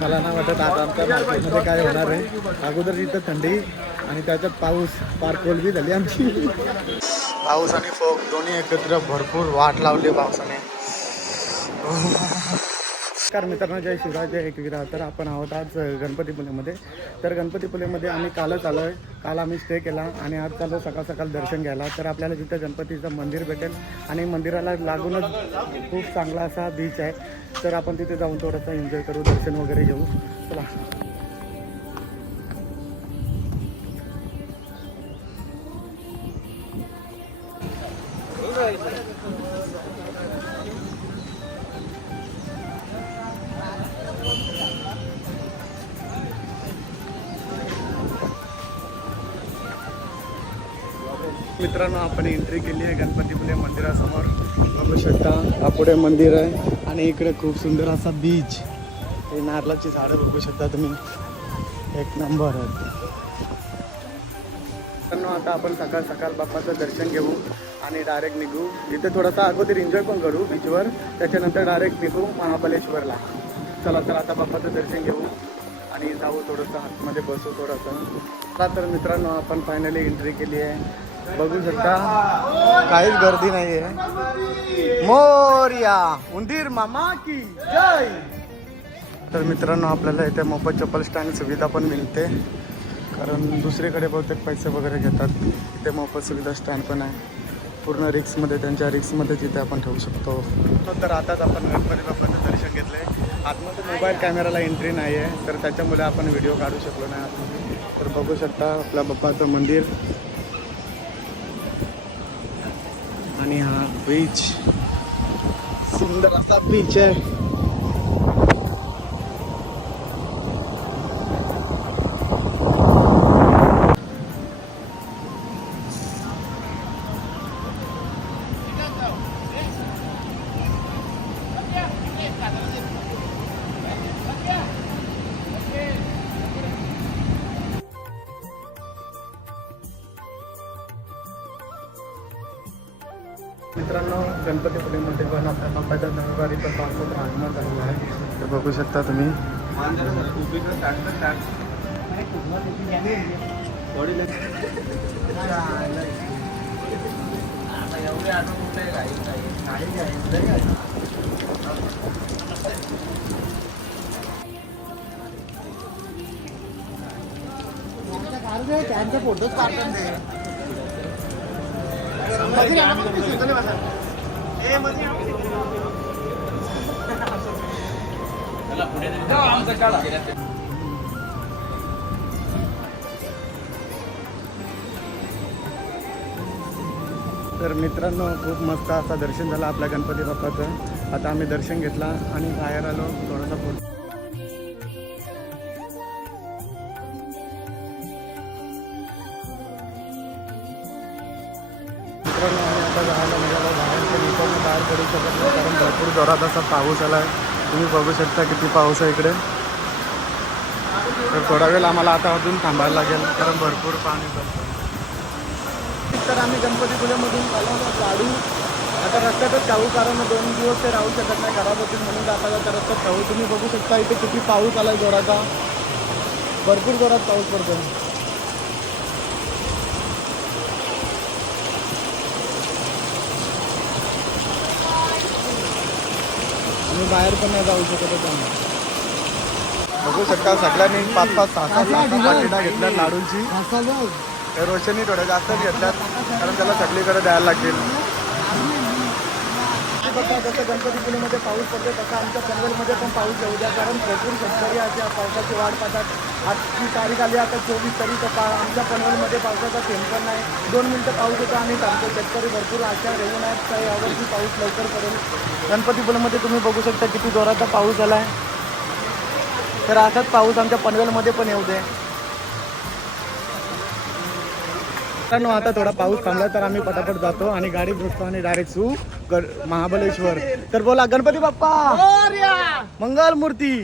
मला नाही वाटत आता आमच्या मार्केटमध्ये काय होणार आहे. अगोदर इथं थंडी आणि त्याच्यात पाऊस फार कोलबी झाली आमची. पाऊस आणि फोक दोन्ही एकत्र भरपूर वाट लावली पावसाने. नमस्कार मित्रांनो जय शिवराज जय एकविरा. तर आपण आहोत आज गणपतीपुलेमध्ये तर गणपतीपुलेमध्ये आम्ही कालच आलो आहे काल आम्ही स्टे केला आणि आज चालू सकाळ सकाळ दर्शन घ्यायला. तर आपल्याला तिथं गणपतीचं मंदिर भेटेल आणि मंदिराला लागूनच खूप चांगला असा बीच आहे. तर आपण तिथे जाऊन थोडंसं एन्जॉय करू दर्शन वगैरे घेऊ. चला. मित्रांनो आपण एंट्री केली आहे गणपतीपुले मंदिरासमोर. बघू शकता हा पुढे मंदिर आहे आणि इकडे खूप सुंदर असा बीच हे नारळाची झाडं बघू शकता तुम्ही. एक नंबर आहे. मित्रांनो आता आपण सकाळ सकाळ बाप्पाचं दर्शन घेऊ आणि डायरेक्ट निघू. इथे थोडासा अगोदर एन्जॉय पण करू बीचवर त्याच्यानंतर डायरेक्ट निघू महाबलेश्वरला. चला तर आता बाप्पाचं दर्शन घेऊ आणि जाऊ थोडंसं आतमध्ये बसू थोडंसं. चला तर मित्रांनो आपण फायनली एंट्री केली आहे. बघू शकता. काहीच गर्दी नाही आहे मोर्या उंदीर मामा की जय. तर मित्रांनो आपल्याला इथे मोफत चप्पल स्टँड सुविधा पण मिळते. कारण दुसरीकडे बहुतेक पैसे वगैरे घेतात. इथे मोफत सुविधा स्टँड पण आहे. पूर्ण रिक्समध्ये त्यांच्या रिक्समध्ये जिथे आपण ठेवू शकतो. हो, तर आताच आपण गणपती बाप्पाचं दर्शन घेतलं आहे आतमध्ये मोबाईल कॅमेराला एंट्री नाही आहे तर त्याच्यामुळे आपण व्हिडिओ काढू शकलो नाही. तर बघू शकता आपल्या बाप्पाचं मंदिर. आणि हा बीच सुंदर असा बीच आहे. मित्रांनो गणपतीपुलेमध्ये पण आपल्या बाप्पाच्या दरबारीचं पावसाचं आगमन झालेलं आहे. ते बघू शकता तुम्ही. त्यांचे फोटोच काढतात तर मित्रांनो खूप मस्त असा दर्शन झालं आपल्या गणपती बाप्पाचं. आता आम्ही दर्शन घेतला आणि बाहेर आलो थोडासा फोटो शकत नाही कारण भरपूर जोरात असा पाऊस आला आहे तुम्ही बघू शकता किती पाऊस आहे इकडे. तर थोडा वेळ आम्हाला आता अजून थांबायला लागेल कारण भरपूर पाणी पडतं तर आम्ही गणपतीपुळेमधून आलो गाडी आता रस्त्यातच जाऊ कारण दोन दिवस ते राहू शकत नाही खराब होतील म्हणून आता आता रस्त्यात जाऊ तुम्ही बघू शकता इथे किती पाऊस आलाय जोराचा. भरपूर जोरात पाऊस पडतो बाहेर पण नाही जाऊ शकत आम्ही. बघू शकता सगळ्यांनी पाच पाच सहा सहा सहा सहा पाकिटा घेतल्या लाडूंची. तर रोशनी थोड्या जास्तच घेतल्यात कारण त्याला सगळीकडे द्यायला लागतील बघा जसं गणपतीपुलेमध्ये पाऊस पडतो तसा आमच्या पनवेलमध्ये पण पाऊस येऊ द्या कारण भरपूर शेतकरी अशा पावसाची वाट पाहतात. आजची तारीख आली आता चोवीस तरी तर पा आमच्या पनवेलमध्ये पावसाचा थेंब पण नाही. दोन मिनटं पाऊस येतो आम्ही थांबतो शेतकरी भरपूर आशा रेवून आहेत तर यावर्षी पाऊस लवकर पडेल. गणपतीपुलेमध्ये तुम्ही बघू शकता किती जोराचा पाऊस झाला आहे. तर असाच पाऊस आमच्या पनवेलमध्ये पण येऊ दे. मित्रांनो आता थोडा पाऊस थांबला तर आम्ही पटापट जातो आणि गाडी बसतो आणि डायरेक्ट सू महाबलेश्वर तर बोला गणपती बाप्पा! मंगल मूर्ती!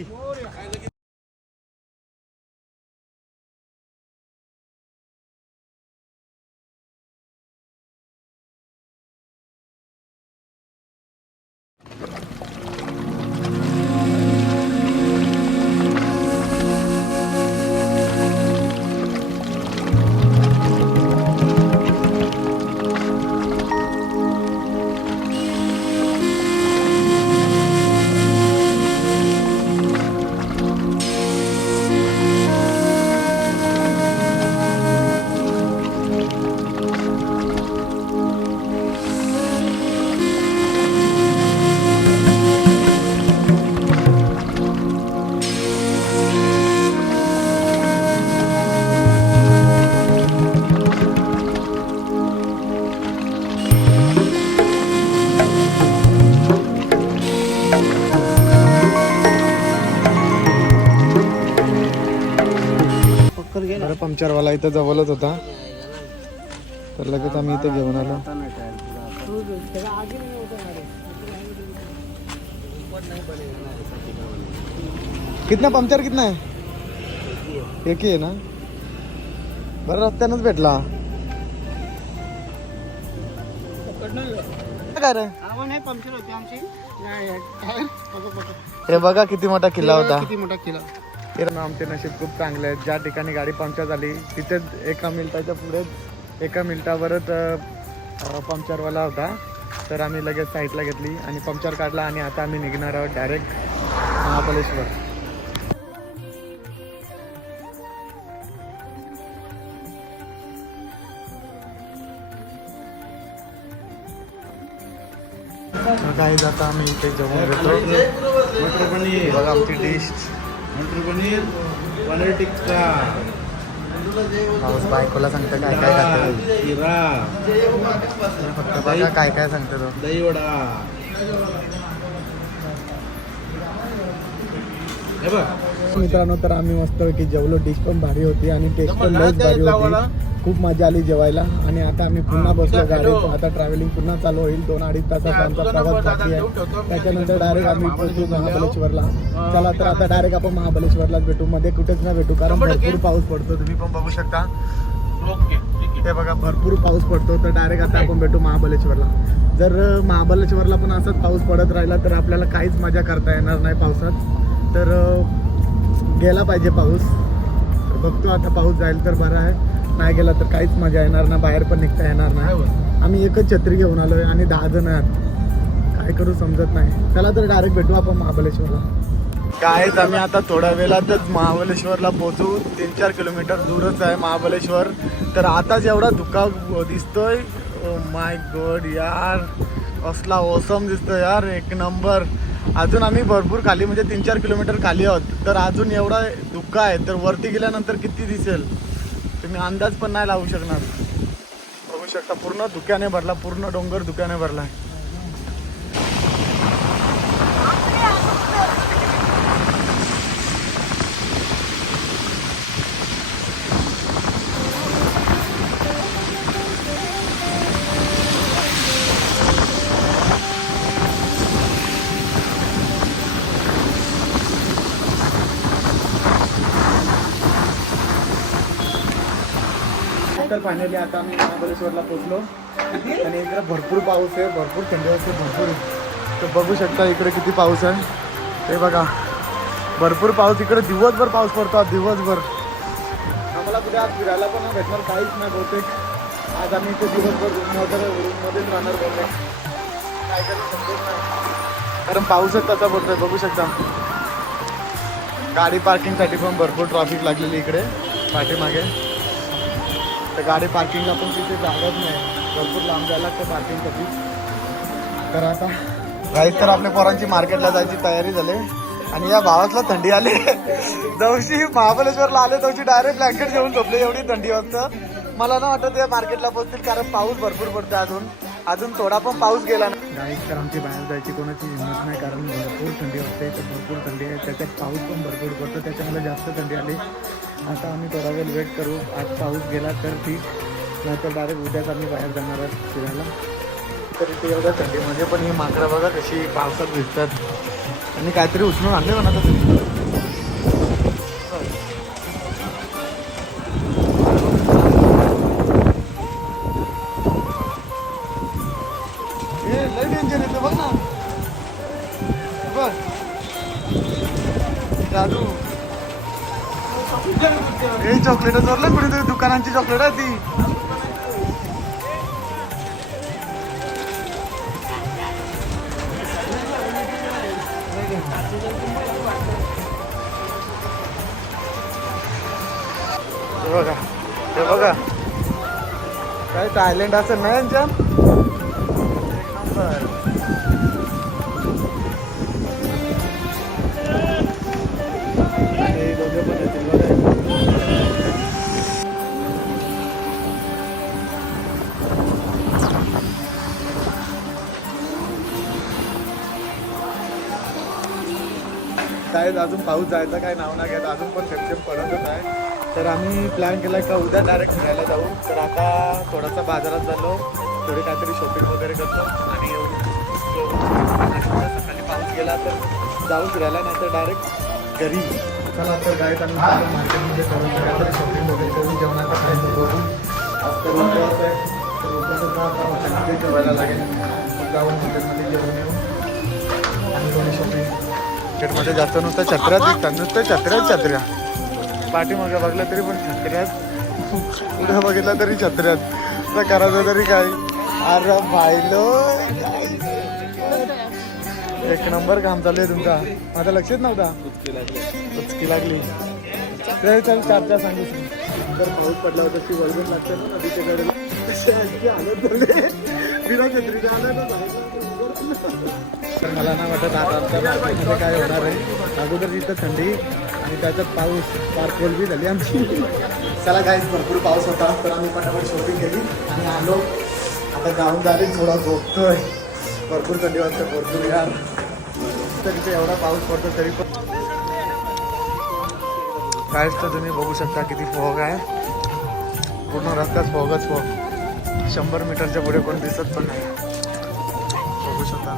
पंक्चरवाला इथं जवळच होता. तर लगेच आम्ही इथे घेऊन आलो. कितना पंक्चर कितना आहे एक ही आहे ना? बरं रस्त्यानंच भेटला. काय रे? पंक्चर होती आमची. हे बघा किती मोठा किल्ला होता. किती मोठा किल्ला. आमचे नशीब खूप चांगले आहेत. ज्या ठिकाणी गाडी पंक्चर झाली तिथेच एका मिनिटाच्या पुढेच एका मिनिटावरच पंक्चरवाला होता. तर आम्ही लगेच साईडला घेतली आणि पंक्चर काढला आणि आता आम्ही निघणार आहोत डायरेक्ट महाबलेश्वर काही जाता आम्ही इथे जेवण घेतो. बघा आमची डिश मटर पनीर पनीर टिक्का. पाऊस बायकोला सांगतं काय काय खातं? शिरा. फक्त बघा काय काय सांगतं तो. दही वडा हे बघ. मित्रांनो तर आम्ही मस्तपैकी जेवलो. डिश पण भारी होती आणि टेस्ट पण लयच भारी होती. खूप मजा आली जेवायला. आणि आता आम्ही पुन्हा बसलो गाडीत. आता ट्रॅव्हलिंग पुन्हा चालू होईल. दोन अडीच तासाचा आमचा प्रवास बाकी आहे. त्याच्यानंतर डायरेक्ट आम्ही पोहोचू महाबलेश्वरला चला तर आता डायरेक्ट आपण महाबलेश्वरलाच भेटू. मध्ये कुठेच ना भेटू कारण भरपूर पाऊस पडतो. तुम्ही पण बघू शकता. हे बघा भरपूर पाऊस पडतो. तर डायरेक्ट आता आपण भेटू महाबलेश्वरला जर महाबलेश्वरला पण असंच पाऊस पडत राहिला तर आपल्याला काहीच मजा करता येणार नाही पावसात. तर गेला पाहिजे पाऊस. बघतो आता पाऊस जाईल तर बरं आहे. नाही गेला तर काहीच मजा येणार ना बाहेर पण निघता येणार नाही. आम्ही एकच छत्री घेऊन आलोय आणि दहा जण आहेत. काय करू समजत नाही. चला तर डायरेक्ट भेटू आपण महाबलेश्वरला काय आम्ही आता थोड्या वेळातच महाबलेश्वरला पोहोचू. तीन चार किलोमीटर दूरच आहे महाबलेश्वर तर आता जेवढा धुका दिसतोय माय गॉड यार. असला ओसम दिसतोय यार. एक नंबर अजून आम्ही भरपूर खाली म्हणजे तीन चार किलोमीटर खाली आहोत. तर अजून एवढा धुका आहे तर वरती गेल्यानंतर किती दिसेल? तुम्ही अंदाज पण नाही लावू शकणार. बघू शकता पूर्ण धुक्याने भरला पूर्ण डोंगर धुक्याने भरला आहे. तर फायनली आता आम्ही महाबळेश्वरला पोचलो आणि इकडे भरपूर पाऊस आहे भरपूर थंडी असते भरपूर तर बघू शकता इकडे किती पाऊस आहे. ते बघा भरपूर पाऊस इकडे दिवसभर पाऊस पडतो दिवसभर. आम्हाला कुठे आज फिरायला पण भेटणार काहीच नाही बहुतेक. आज आम्ही इथे दिवसभर रूममध्ये रूममध्येच राहणार बोलले काय करू समजत नाही. कारण पाऊसच तसा पडतोय बघू शकता. गाडी पार्किंगसाठी पण भरपूर ट्रॅफिक लागलेली इकडे पाठीमागे. तर गाडी पार्किंगला पण तिथे जागाच नाही. भरपूर लांब जायला लागतं पार्किंगसाठी तर आता गाईत तर आपल्या पोरांची मार्केटला जायची तयारी झाली. आणि या भावातला थंडी आली. जवशी महाबलेश्वरला आले तवशी डायरेक्ट ब्लँकेट घेऊन झोपले. एवढी थंडी वाजतं. मला ना वाटत या मार्केटला पोहोचतील कारण पाऊस भरपूर पडतो अजून. अजून थोडा पण पाऊस गेला नाही. गाईत तर आमची बाहेर जायची कोणाची हिंमत नाही कारण भरपूर थंडी वाजते. तर भरपूर थंडी आहे. त्याच्यात पाऊस पण भरपूर पडतो. त्याच्यामुळे जास्त थंडी आली. आता आम्ही थोडा वेळ वेट करू. आज पाऊस गेला तर ठीक. नाहीतर डायरेक्ट उद्याच आम्ही बाहेर जाणार आहोत फिरायला. तर इथे एवढ्या थंडीमध्ये पण ही माकडं बघा कशी पावसात दिसतात आणि काहीतरी उचलून आणले म्हणा आता हे चॉकलेट चोरलं कुठेतरी दुकानांची चॉकलेट आहे ती. बघा हे बघा. काय थायलंड असं नाही यांच्यात आहेत अजून पाऊस जायचा काय नाव नाही घेत अजून पण थेंब पडत पडतच आहे. तर आम्ही प्लॅन केला का उद्या डायरेक्ट फिरायला जाऊ. तर आता थोडासा बाजारात झालो थोडी काहीतरी शॉपिंग वगैरे करतो आणि येऊन खाली पाऊस गेला तर जाऊ फिरायला नाही तर डायरेक्ट घरी. चला तर गाय आम्ही मार्केटमध्ये करून काहीतरी शॉपिंग वगैरे करून जेवणाचा प्रयत्न बघू. तर उद्या आता लागेल. जाऊन मार्केटमध्ये जेवण येऊ. आणि थोडी शॉपिंग मार्केटमध्ये जास्त नुसतं छत्र्या दिसतात नुसतं छत्र्याच छत्र्या. पाठीमागे बघलं तरी पण छत्र्यात. पुढे बघितलं तरी छत्र्यात. तर करायचं तरी काय? अरे बायलो एक नंबर काम चालू आहे तुमचा. माझ्या लक्षात नव्हता. कुचकी लागली. तर चल चार चार सांगितली तर पाऊस पडला होता ती वळगून लागते ना नदीच्या कडेला. तशी बिना आलं ना तर मला ना वाटत आता आमच्या मार्केटमध्ये काय होणार आहे. अगोदर तिथं थंडी आणि त्याच्यात पाऊस फार कोलबी झाली आमची. चला काय भरपूर पाऊस होता तर आम्ही पटापट शॉपिंग केली आणि आलो. आता गाऊन झाले थोडा झोपतोय. भरपूर थंडी वाजते भरपूर यार तर एवढा पाऊस पडतो तरी पण. कायच तर तुम्ही बघू शकता किती फोग आहे. पूर्ण रस्त्यात फोगच फोग शंभर मीटरच्या पुढे कोण दिसत पण नाही. बघू शकता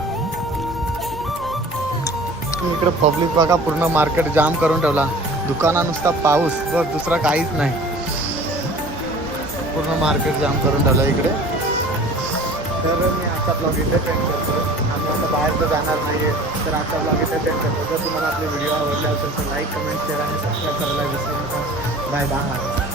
इकडे पब्लिक बघा पूर्ण मार्केट जाम करून ठेवला. दुकाना नुसता पाऊस बस दुसरा काहीच नाही. पूर्ण मार्केट जाम करून ठेवला इकडे. तर मी आजचा ब्लॉग इथे पेंट करतो. आम्ही आता बाहेर तर जाणार नाही आहे तर आजचा ब्लॉग इथे पेंट करतो. जर तुम्हाला आपले व्हिडिओ आवडले असेल तर लाईक कमेंट शेअर आणि सबस्क्राईब करायला विसरू नका. Bye bye